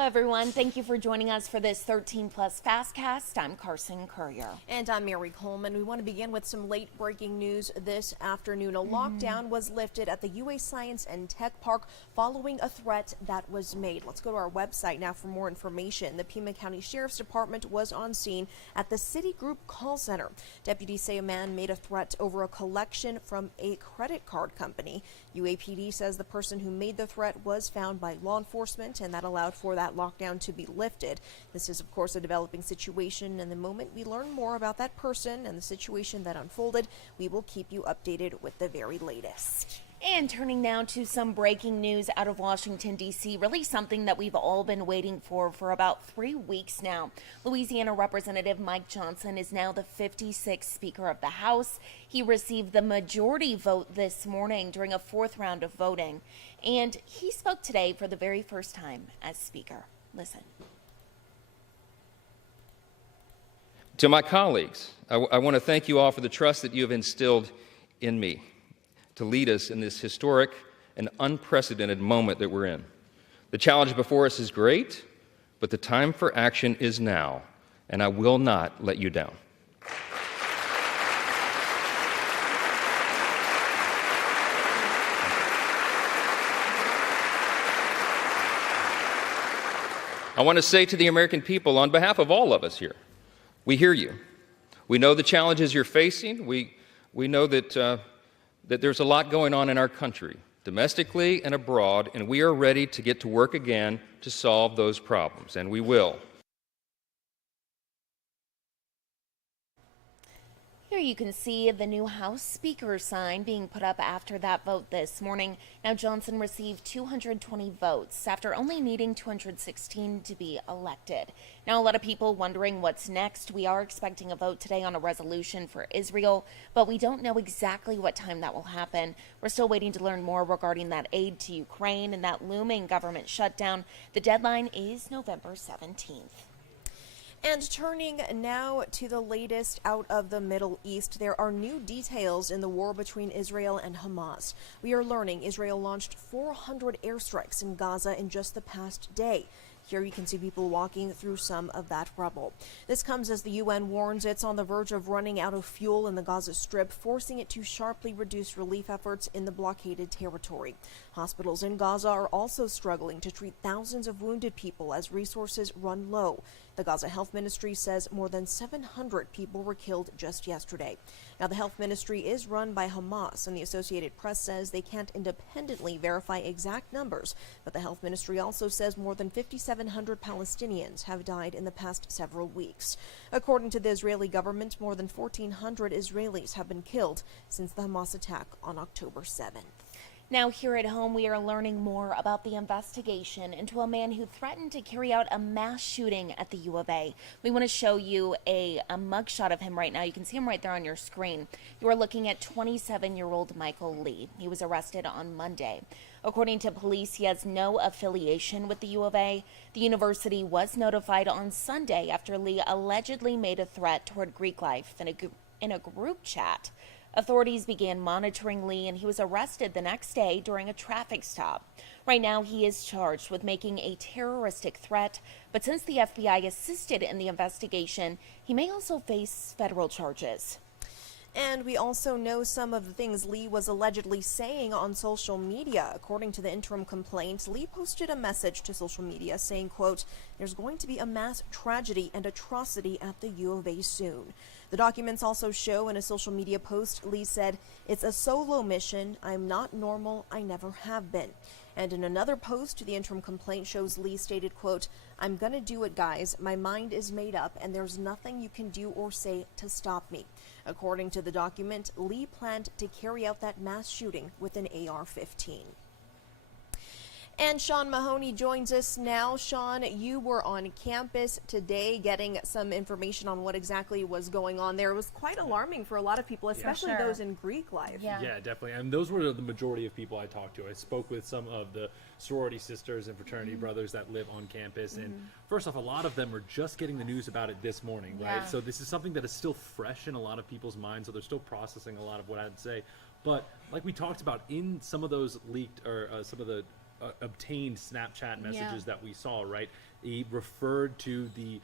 everyone. Thank you for joining us for this 13 Plus FastCast. I'm Carson Courier. And I'm Mary Coleman. We want to begin with some late breaking news this afternoon. A lockdown was lifted at the UA Science and Tech Park following a threat that was made. Let's go to our website now for more information. The Pima County Sheriff's Department was on scene at the Citigroup call center. Deputies say a man made a threat over a collection from a credit card company. UAPD says the person who made the threat was found by law enforcement, and that allowed for that lockdown to be lifted. This is, of course, a developing situation, and the moment we learn more about that person and the situation that unfolded, we will keep you updated with the very latest. And turning now to some breaking news out of Washington, D.C., really something that we've all been waiting for about 3 weeks now. Louisiana Representative Mike Johnson is now the 56th Speaker of the House. He received the majority vote this morning during a fourth round of voting, and he spoke today for the very first time as Speaker. Listen. To my colleagues, I want to thank you all for the trust that you have instilled in me to lead us in this historic and unprecedented moment that we're in. The challenge before us is great, but the time for action is now, and I will not let you down. I want to say to the American people, on behalf of all of us here, we hear you. We know the challenges you're facing. We know that there's a lot going on in our country, domestically and abroad, and we are ready to get to work again to solve those problems, and we will. Here you can see the new House Speaker sign being put up after that vote this morning. Now, Johnson received 220 votes after only needing 216 to be elected. Now, a lot of people wondering what's next. We are expecting a vote today on a resolution for Israel, but we don't know exactly what time that will happen. We're still waiting to learn more regarding that aid to Ukraine and that looming government shutdown. The deadline is November 17th. And turning now to the latest out of the Middle East, there are new details in the war between Israel and Hamas. We are learning Israel launched 400 airstrikes in Gaza in just the past day. Here you can see people walking through some of that rubble. This comes as the UN warns it's on the verge of running out of fuel in the Gaza Strip, forcing it to sharply reduce relief efforts in the blockaded territory. Hospitals in Gaza are also struggling to treat thousands of wounded people as resources run low. The Gaza Health Ministry says more than 700 people were killed just yesterday. Now, the health ministry is run by Hamas, and the Associated Press says they can't independently verify exact numbers, but the health ministry also says more than 5,700 Palestinians have died in the past several weeks. According to the Israeli government, more than 1,400 Israelis have been killed since the Hamas attack on October 7th. Now, here at home, we are learning more about the investigation into a man who threatened to carry out a mass shooting at the U of A. We want to show you a mugshot of him right now. You can see him right there on your screen. You are looking at 27-year-old Michael Lee. He was arrested on Monday. According to police, he has no affiliation with the U of A. The university was notified on Sunday after Lee allegedly made a threat toward Greek life in a group chat. Authorities began monitoring Lee, and he was arrested the next day during a traffic stop. Right now, he is charged with making a terroristic threat, but since the FBI assisted in the investigation, he may also face federal charges. And we also know some of the things Lee was allegedly saying on social media. According to the interim complaint, Lee posted a message to social media saying, quote, "There's going to be a mass tragedy and atrocity at the U of A soon." The documents also show in a social media post, Lee said, "It's a solo mission. I'm not normal. I never have been." And in another post, the interim complaint shows Lee stated, quote, "I'm gonna do it, guys. My mind is made up, and there's nothing you can do or say to stop me." According to the document, Lee planned to carry out that mass shooting with an AR-15. And Sean Mahoney joins us now. Sean, you were on campus today getting some information on what exactly was going on there. It was quite alarming for a lot of people, especially those in Greek life. Yeah, definitely. And those were the majority of people I talked to. I spoke with some of the sorority sisters and fraternity brothers that live on campus. And first off, a lot of them are just getting the news about it this morning, right? So this is something that is still fresh in a lot of people's minds, so they're still processing a lot of what I'd say. But like we talked about in some of those leaked or some of the obtained Snapchat messages that we saw, right? He referred to the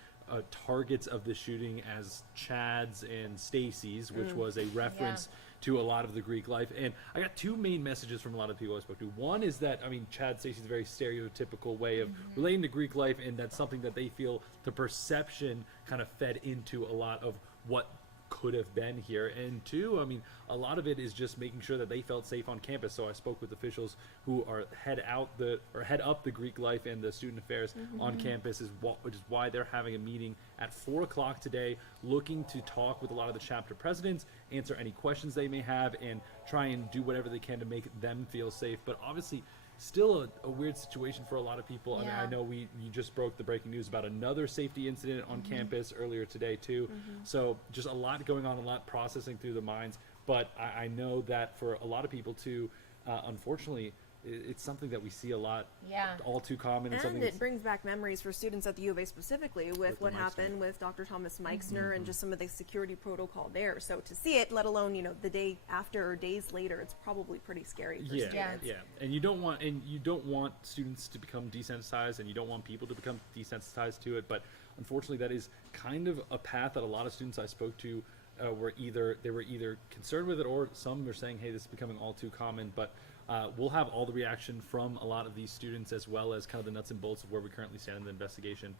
targets of the shooting as Chad's and Stacy's, which was a reference to a lot of the Greek life. And I got two main messages from a lot of people I spoke to. One is that, I mean, Chad Stacy's a very stereotypical way of relating to Greek life, and that's something that they feel the perception kind of fed into a lot of what could have been here. And two, I mean, a lot of it is just making sure that they felt safe on campus. So I spoke with officials who are head up the Greek life and the student affairs on campus, which is why they're having a meeting at 4 o'clock today, looking to talk with a lot of the chapter presidents, answer any questions they may have, and try and do whatever they can to make them feel safe. But obviously, still a weird situation for a lot of people. I mean, I know you just broke the breaking news about another safety incident on campus earlier today too. So just a lot going on, a lot processing through the minds. But I know that for a lot of people too, unfortunately, it's something that we see a lot, all too common. And it brings back memories for students at the U of A specifically with what happened with Dr. Thomas Meixner and just some of the security protocol there. So to see it, let alone, the day after or days later, it's probably pretty scary for students. Yeah. And you don't want students to become desensitized, and you don't want people to become desensitized to it. But unfortunately, that is kind of a path that a lot of students I spoke to were either concerned with it, or some are saying, hey, this is becoming all too common. But we'll have all the reaction from a lot of these students, as well as kind of the nuts and bolts of where we currently stand in the investigation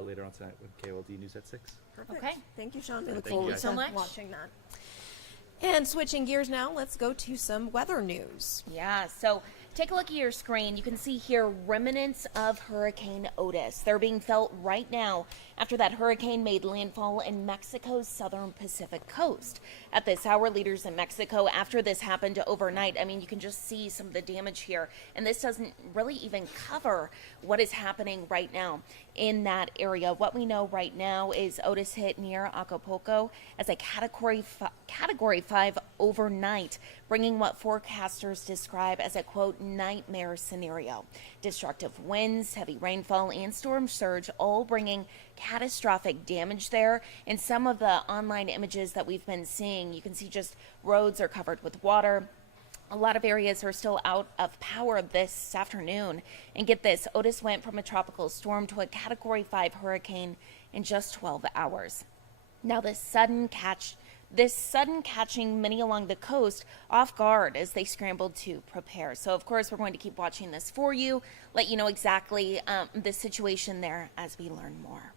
later on tonight with KOLD News at 6. Perfect. Okay. Thank you, Sean. We look Thank you, forward guys. to So much. watching that. And switching gears now, let's go to some weather news. Yeah, so take a look at your screen. You can see here remnants of Hurricane Otis. They're being felt right now after that hurricane made landfall in Mexico's southern Pacific coast. At this hour, leaders in Mexico, after this happened overnight, I mean, you can just see some of the damage here. And this doesn't really even cover what is happening right now in that area. What we know right now is Otis hit near Acapulco as a Category 5 overnight, bringing what forecasters describe as a, quote, nightmare scenario. Destructive winds, heavy rainfall, and storm surge all bringing catastrophic damage there. In some of the online images that we've been seeing, you can see just roads are covered with water. A lot of areas are still out of power this afternoon. And get this, Otis went from a tropical storm to a Category 5 hurricane in just 12 hours. Now this sudden catching many along the coast off guard as they scrambled to prepare. So of course we're going to keep watching this for you, let you know exactly the situation there as we learn more.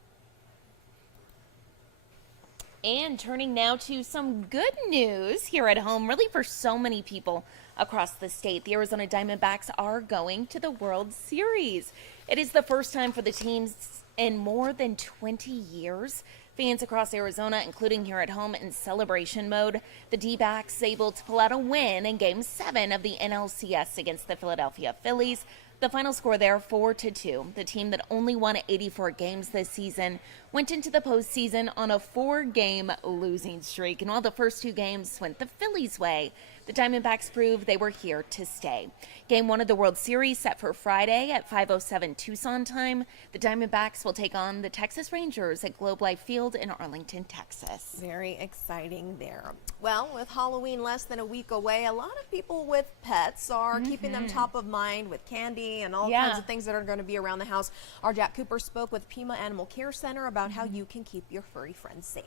And turning now to some good news here at home, really for so many people across the state. The Arizona Diamondbacks are going to the World Series. It is the first time for the teams in more than 20 years. Fans across Arizona, including here at home, in celebration mode. The D-backs able to pull out a win in Game 7 of the NLCS against the Philadelphia Phillies. The final score there, 4-2. The team that only won 84 games this season went into the postseason on a 4-game losing streak. And while the first 2 games went the Phillies' way, the Diamondbacks proved they were here to stay. Game 1 of the World Series set for Friday at 5:07 Tucson time. The Diamondbacks will take on the Texas Rangers at Globe Life Field in Arlington, Texas. Very exciting there. Well, with Halloween less than a week away, a lot of people with pets are keeping them top of mind with candy and all kinds of things that are going to be around the house. Our Jack Cooper spoke with Pima Animal Care Center about how you can keep your furry friends safe.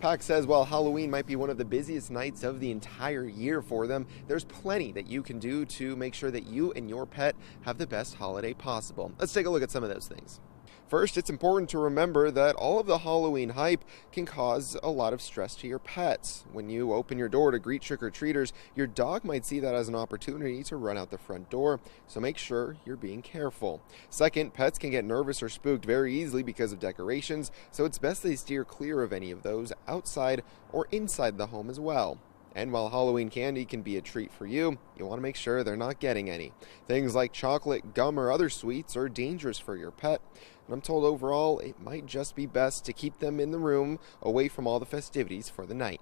Pac says while Halloween might be one of the busiest nights of the entire year for them, there's plenty that you can do to make sure that you and your pet have the best holiday possible. Let's take a look at some of those things. First, it's important to remember that all of the Halloween hype can cause a lot of stress to your pets. When you open your door to greet trick-or-treaters, your dog might see that as an opportunity to run out the front door, so make sure you're being careful. Second, pets can get nervous or spooked very easily because of decorations, so it's best they steer clear of any of those outside or inside the home as well. And while Halloween candy can be a treat for you, you want to make sure they're not getting any. Things like chocolate, gum, or other sweets are dangerous for your pet. And I'm told overall, it might just be best to keep them in the room away from all the festivities for the night.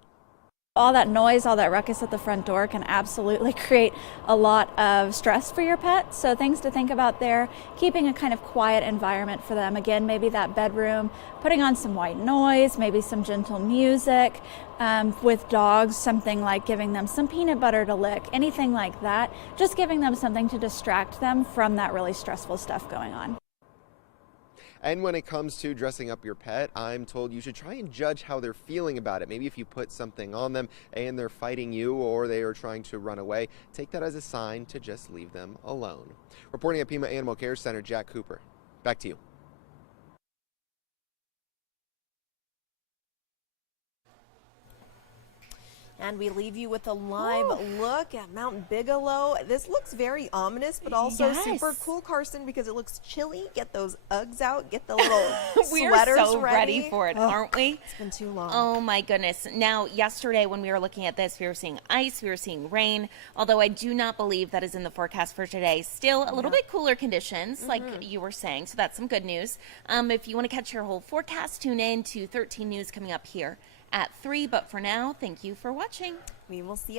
All that noise, all that ruckus at the front door can absolutely create a lot of stress for your pet. So things to think about there, keeping a kind of quiet environment for them. Again, maybe that bedroom, putting on some white noise, maybe some gentle music, With dogs, something like giving them some peanut butter to lick, anything like that, just giving them something to distract them from that really stressful stuff going on. And when it comes to dressing up your pet, I'm told you should try and judge how they're feeling about it. Maybe if you put something on them and they're fighting you or they are trying to run away, take that as a sign to just leave them alone. Reporting at Pima Animal Care Center, Jack Cooper. Back to you. And we leave you with a live look at Mount Bigelow. This looks very ominous, but also super cool, Carson, because it looks chilly. Get those Uggs out. Get the little We sweaters are so ready. ready for it, aren't we? It's been too long. Oh my goodness. Now, yesterday when we were looking at this, we were seeing ice, we were seeing rain, although I do not believe that is in the forecast for today. Still a little bit cooler conditions, like you were saying, so that's some good news. If you want to catch your whole forecast, tune in to 13 News coming up here at 3. But for now, thank you for watching. We will see you.